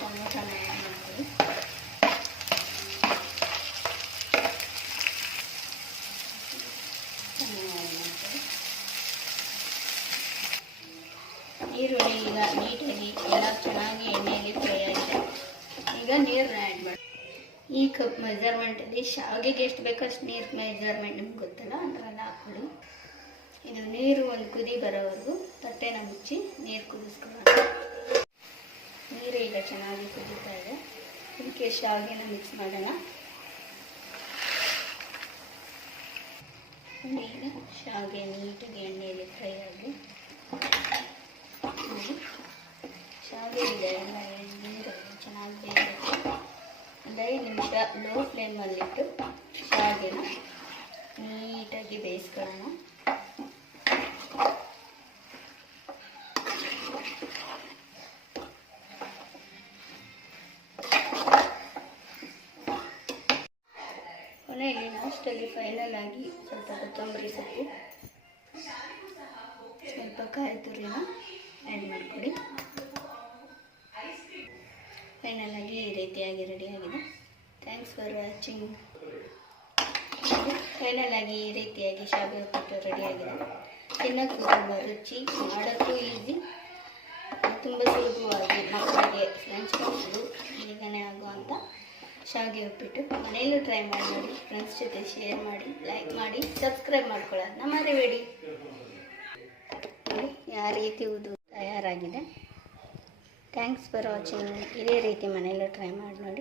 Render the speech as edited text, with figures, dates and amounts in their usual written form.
ಟೊಮೊಟೊನ add ಮಾಡ್ಕೊಳ್ಳಿ. ಈರುಳ್ಳಿ ಈಗ ನೀಟಾಗಿ ಎಲ್ಲ ಚೆನ್ನಾಗಿ ಎಣ್ಣೆಯಲ್ಲಿ ಫ್ರೈ ಆಗಿದೆ. ಈಗ ನೀರನ್ನ ಆ್ಯಡ್ ಮಾಡಿ. ಈ ಕಪ್ ಮೆಜರ್ಮೆಂಟಲ್ಲಿ ಶಾವಿಗೆಗೆ ಎಷ್ಟು ಬೇಕೋ ಅಷ್ಟು ನೀರು ಮೆಜರ್ಮೆಂಟ್ ನಿಮ್ಗೆ ಗೊತ್ತಲ್ಲ, ಅದರಲ್ಲಿ ಹಾಕ್ಕೊಳ್ಳಿ. ಇದು ನೀರು ಒಂದು ಕುದಿ ಬರೋವರೆಗೂ ತಟ್ಟೆನ ಮುಚ್ಚಿ ನೀರು ಕುದಿಸ್ಕೊಳ್ಳೋಣ. ನೀರು ಈಗ ಚೆನ್ನಾಗಿ ಕುದೀತಾ ಇದೆ. ಇದಕ್ಕೆ ಶಾವಿಗೆನ ಮಿಕ್ಸ್ ಮಾಡೋಣ. ಈಗ ಶಾವಿಗೆ ನೀಟಾಗಿ ಎಣ್ಣೆಯಲ್ಲಿ ಫ್ರೈ ಆಗಿ ಶಾವಿಗೆ ಇದೆ ಎಲ್ಲ ನೀರು ಚೆನ್ನಾಗಿ ಬೇಯಬೇಕು. ಒಂದು 5 ನಿಮಿಷ ಲೋ ಫ್ಲೇಮಲ್ಲಿಟ್ಟು ಶಾವಿಗೆನ ನೀಟಾಗಿ ಬೇಯಿಸ್ಕೊಳ್ಳೋಣ. ಕೊನೆಯಲ್ಲಿ ಲಾಸ್ಟಲ್ಲಿ ಫೈನಲ್ ಆಗಿ ಸ್ವಲ್ಪ ಕೊತ್ತಂಬರಿ ಸೊಪ್ಪು, ಸ್ವಲ್ಪ ಕಾಯಿ ತುರಿನ ಆ್ಯಡ್ ಮಾಡಿಕೊಡಿ. ಫೈನಲ್ ಆಗಿ ಈ ರೀತಿಯಾಗಿ ರೆಡಿಯಾಗಿದೆ. Thanks for watching. ಫೈನಲ್ ಆಗಿ ಈ ರೀತಿಯಾಗಿ ಶಾವಿಗೆ ಉಪ್ಪಿಟ್ಟು ರೆಡಿಯಾಗಿದೆ. ತಿನ್ನೋಕ್ಕೂ ತುಂಬ ರುಚಿ, ಮಾಡೋಕ್ಕೂ ಈಸಿ, ತುಂಬ ಸುಲಭವಾಗಿ ಮಕ್ಕಳಿಗೆ ಲಂಚ್ ಬಾಕ್ಸ್ಗಳು ಬೇಗನೆ ಆಗುವಂಥ ಶಾವಿಗೆ ಉಪ್ಪಿಟ್ಟು ಮನೆಯಲ್ಲೂ ಟ್ರೈ ಮಾಡಿ ನೋಡಿ. ಫ್ರೆಂಡ್ಸ್ ಜೊತೆ ಶೇರ್ ಮಾಡಿ, ಲೈಕ್ ಮಾಡಿ, ಸಬ್ಸ್ಕ್ರೈಬ್ ಮಾಡ್ಕೊಳ್ಳೋದನ್ನ ಮರಿಬೇಡಿ. ಯಾವ ರೀತಿ ಉದು ತಯಾರಾಗಿದೆ. Thanks for watching. ಇದೇ ರೀತಿ ಮನೆಯಲ್ಲೂ ಟ್ರೈ ಮಾಡಿ ನೋಡಿ.